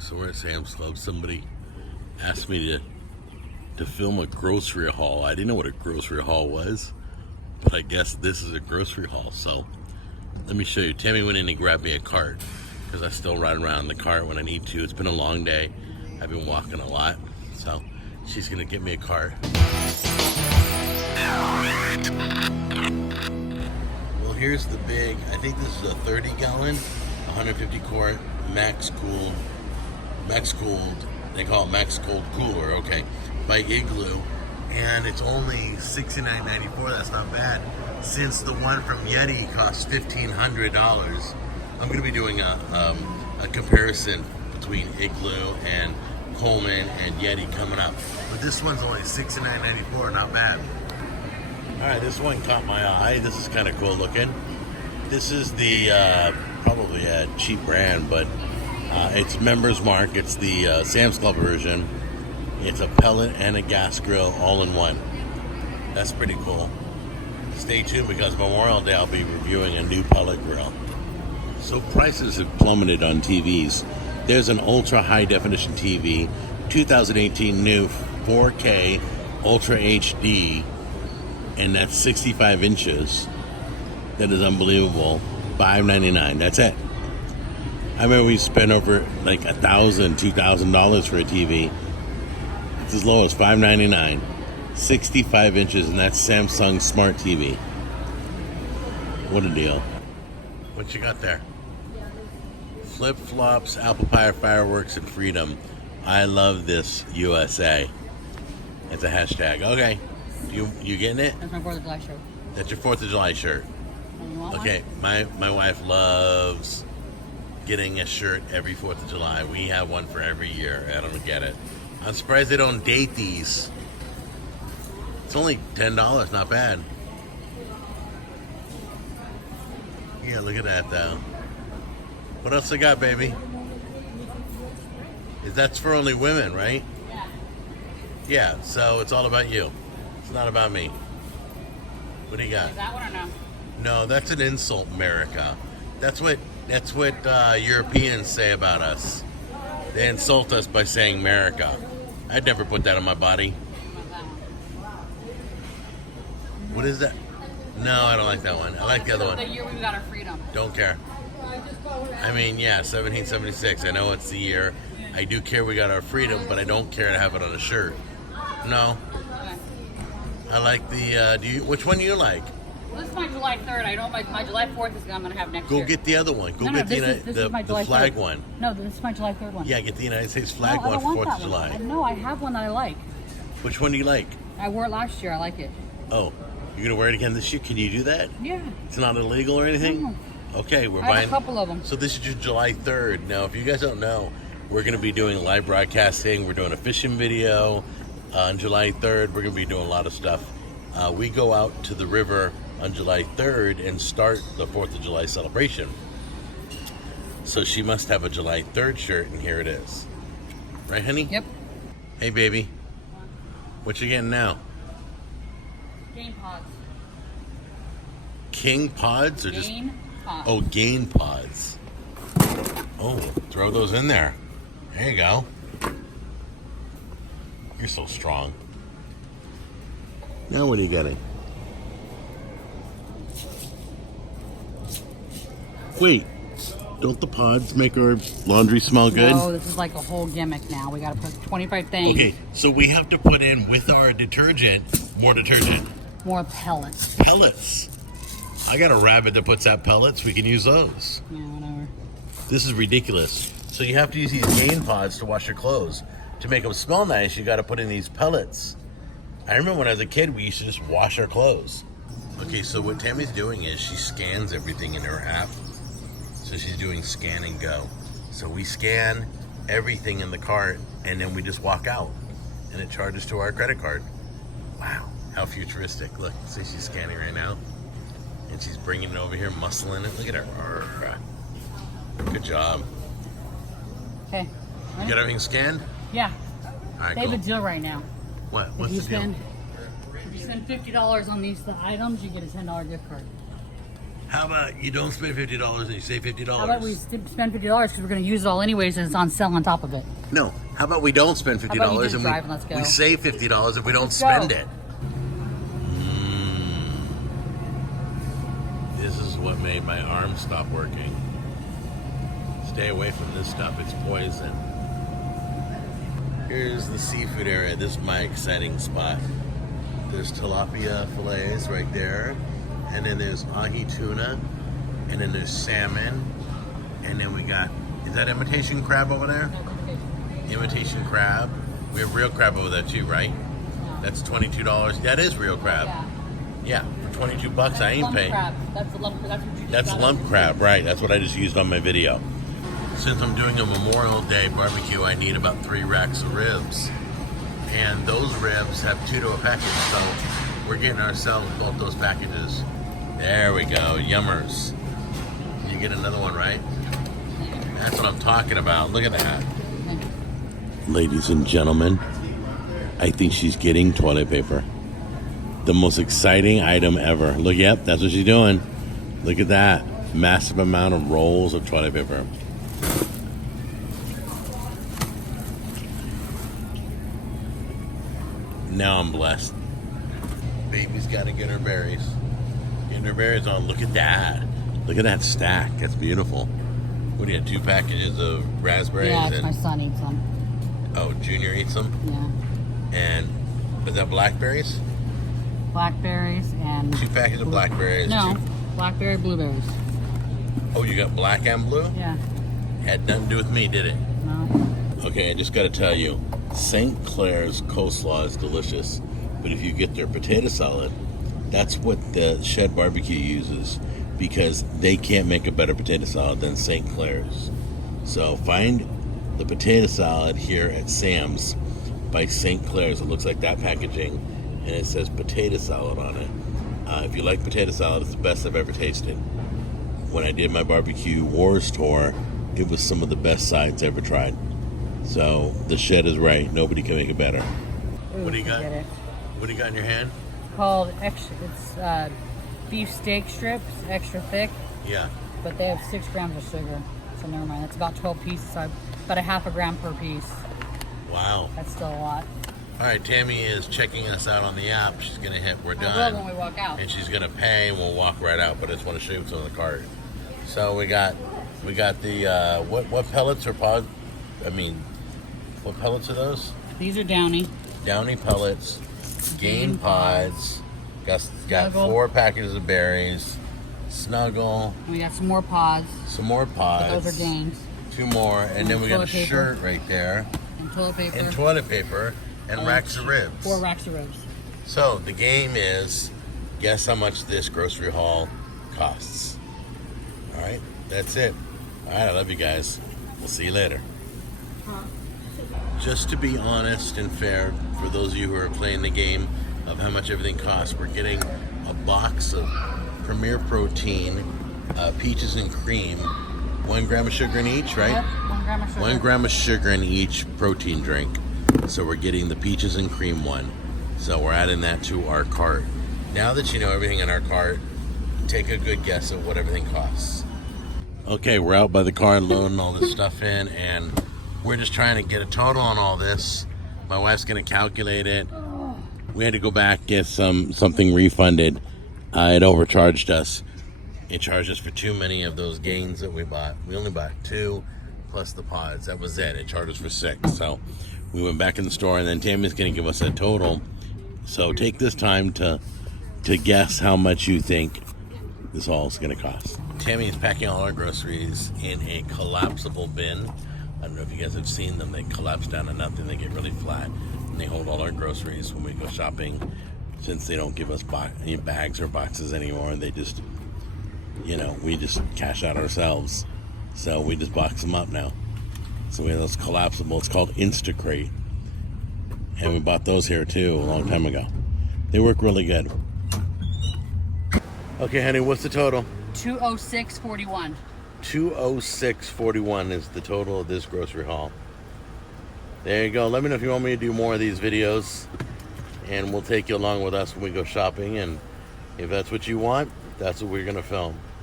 So we're at Sam's Club. Somebody asked me to film a grocery haul. I didn't know what a grocery haul was, but I guess this is a grocery haul. So let me show you. Tammy went in and grabbed me a cart because I still ride around in the cart when I need to. It's been a long day. I've been walking a lot, so she's gonna get me a cart. Well, here's the big, I think this is a 30 gallon, 150 quart max cooled, they call it max cold cooler, okay, by Igloo, and it's only $69.94. That's not bad, since the one from Yeti costs $1,500. I'm going to be doing a comparison between Igloo and Coleman and Yeti coming up, but this one's only $69.94, not bad. All right, this one caught my eye. This is kind of cool looking. This is the probably a cheap brand, but it's Members Mark. It's the Sam's Club version. It's a pellet and a gas grill all in one. That's pretty cool. Stay tuned because Memorial Day I'll be reviewing a new pellet grill. So prices have plummeted on TVs. There's an ultra high definition TV, 2018 new 4K Ultra HD, and that's 65 inches. That is unbelievable. $599. That's it. I remember we spent over like $1,000, $2,000 for a TV. It's as low as $599. 65 inches, and that's Samsung Smart TV. What a deal. What you got there? Flip-flops, apple pie, fireworks, and freedom. I love this USA. It's a hashtag. Okay. You getting it? That's my 4th of July shirt. That's your 4th of July shirt. Okay, my wife loves getting a shirt every 4th of July. We have one for every year. I don't get it. I'm surprised they don't date these. It's only $10, not bad. Yeah, look at that though. What else I got, baby? That's for only women, right? Yeah. Yeah, so it's all about you. It's not about me. What do you got? Is that one or no? No, that's an insult, America. That's what Europeans say about us. They insult us by saying America. I'd never put that on my body. What is that? No, I don't like that one. I like the other one. The year we got our freedom. Don't care. I mean, yeah, 1776. I know it's the year. I do care we got our freedom, but I don't care to have it on a shirt. No. Okay. I like the, which one do you like? Well, this is my July 3rd. I don't like my July 4th is I'm going to have next year. Go get the other one. Go get the flag one. No, this is my July 3rd one. Yeah, get the United States flag one for 4th of July. No, I have one that I like. Which one do you like? I wore it last year. I like it. Oh, you're going to wear it again this year? Can you do that? Yeah. It's not illegal or anything? No. Okay, we're I buying have a couple of them. So this is your July 3rd. Now, if you guys don't know, we're going to be doing live broadcasting. We're doing a fishing video on July 3rd. We're going to be doing a lot of stuff. We go out to the river on July 3rd and start the 4th of July celebration. So she must have a July 3rd shirt, and here it is. Right, honey? Yep. Hey, baby. What you getting now? Game pods. King pods or Gain pods. Oh, gain pods. Oh, throw those in there. There you go. You're so strong. Now what are you getting? Wait, don't the pods make our laundry smell good? No, this is like a whole gimmick now. We got to put 25 things. Okay, so we have to put in with our detergent, more detergent. More pellets. Pellets. I got a rabbit that puts out pellets. We can use those. Yeah, whatever. This is ridiculous. So you have to use these gain pods to wash your clothes. To make them smell nice, you got to put in these pellets. I remember when I was a kid, we used to just wash our clothes. Okay, so what Tammy's doing is she scans everything in her app. So she's doing scan and go. So we scan everything in the cart, and then we just walk out. And it charges to our credit card. Wow, how futuristic. Look, see she's scanning right now. And she's bringing it over here, muscling it. Look at her. Good job. Okay. You got everything scanned? Yeah. All right, They have cool. a deal right now. What? What's the deal? If you spend $50 on these items, you get a $10 gift card. How about you don't spend $50 and you save $50? How about we spend $50 because we're going to use it all anyways and it's on sale on top of it? No. How about we don't spend $50 about you just and drive and let's go? we save $50 if we don't Let's spend go. it? This is what made my arm stop working. Stay away from this stuff. It's poison. Here's the seafood area. This is my exciting spot. There's tilapia fillets right there. And then there's ahi tuna. And then there's salmon. And then we got, is that imitation crab over there? Imitation crab. We have real crab over there too, right? That's $22. That is real crab. Yeah, for $22 I ain't paying. That's lump crab. That's lump crab, right? That's what I just used on my video. Since I'm doing a Memorial Day barbecue, I need about 3 racks of ribs. And those ribs have 2 to a package, so we're getting ourselves both those packages. There we go, yummers. You get another one, right? That's what I'm talking about. Look at that. Ladies and gentlemen, I think she's getting toilet paper. The most exciting item ever. Look, yep, that's what she's doing. Look at that. Massive amount of rolls of toilet paper. Now I'm blessed. Baby's got to get her berries. Getting her berries on. Look at that. Look at that stack. That's beautiful. What do you have, 2 packages of raspberries? Yeah, my son eats them. Oh, Junior eats them? Yeah. And is that blackberries? Blackberries and... 2 packages of blackberries. No, blackberry blueberries. Oh, you got black and blue? Yeah. Had nothing to do with me, did it? No. Okay, I just got to tell you, St. Clair's coleslaw is delicious, but if you get their potato salad, that's what the Shed Barbecue uses, because they can't make a better potato salad than St. Clair's. So find the potato salad here at Sam's by St. Clair's. It looks like that packaging, and it says potato salad on it. If you like potato salad, it's the best I've ever tasted. When I did my barbecue wars tour, it was some of the best sides I ever tried. So the Shed is right. Nobody can make it better. Ooh, What do you got? It. What do you got in your hand? It's called extra. It's beef steak strips, extra thick, Yeah. but they have 6 grams of sugar. So never mind. That's about 12 pieces. So about a half a gram per piece. Wow. That's still a lot. All right, Tammy is checking us out on the app. She's gonna hit we're I done, will when we walk out. and she's gonna pay, and we'll walk right out. But I just want to show you what's on the card. So we got the what pellets are pod? I mean, what pellets are those? These are Downy. Downy pellets, Gain pods. Got Snuggle. 4 packages of berries. Snuggle. And we got some more pods. Some more pods. But those are Gains. 2 more, and then we got a toilet paper. shirt right there, And toilet paper. and toilet paper, and racks of ribs. 4 racks of ribs. So the game is, guess how much this grocery haul costs. All right, that's it. All right, I love you guys. We'll see you later. Just to be honest and fair, for those of you who are playing the game of how much everything costs, we're getting a box of Premier Protein, peaches and cream, 1 gram of sugar in each, right? Yep, 1 gram of sugar. 1 gram of sugar in each protein drink. So we're getting the peaches and cream one. So we're adding that to our cart. Now that you know everything in our cart, take a good guess at what everything costs. Okay, we're out by the car loading all this stuff in, and we're just trying to get a total on all this. My wife's going to calculate it. We had to go back, get something refunded. It overcharged us. It charged us for too many of those Gains that we bought. We only bought 2 plus the pods. That was it. It charged us for 6. So we went back in the store, and then Tammy's going to give us a total. So take this time to guess how much you think this all is going to cost. Tammy is packing all our groceries in a collapsible bin. I don't know if you guys have seen them. They collapse down to nothing. They get really flat, and they hold all our groceries when we go shopping. Since they don't give us any bags or boxes anymore, they just, we just cash out ourselves. So we just box them up now. So we have those collapsible. It's called Instacrate, and we bought those here too a long time ago. They work really good. Okay, honey, what's the total? $206.41. $206.41 is the total of this grocery haul. There you go. Let me know if you want me to do more of these videos, and we'll take you along with us when we go shopping. And if that's what you want, that's what we're going to film.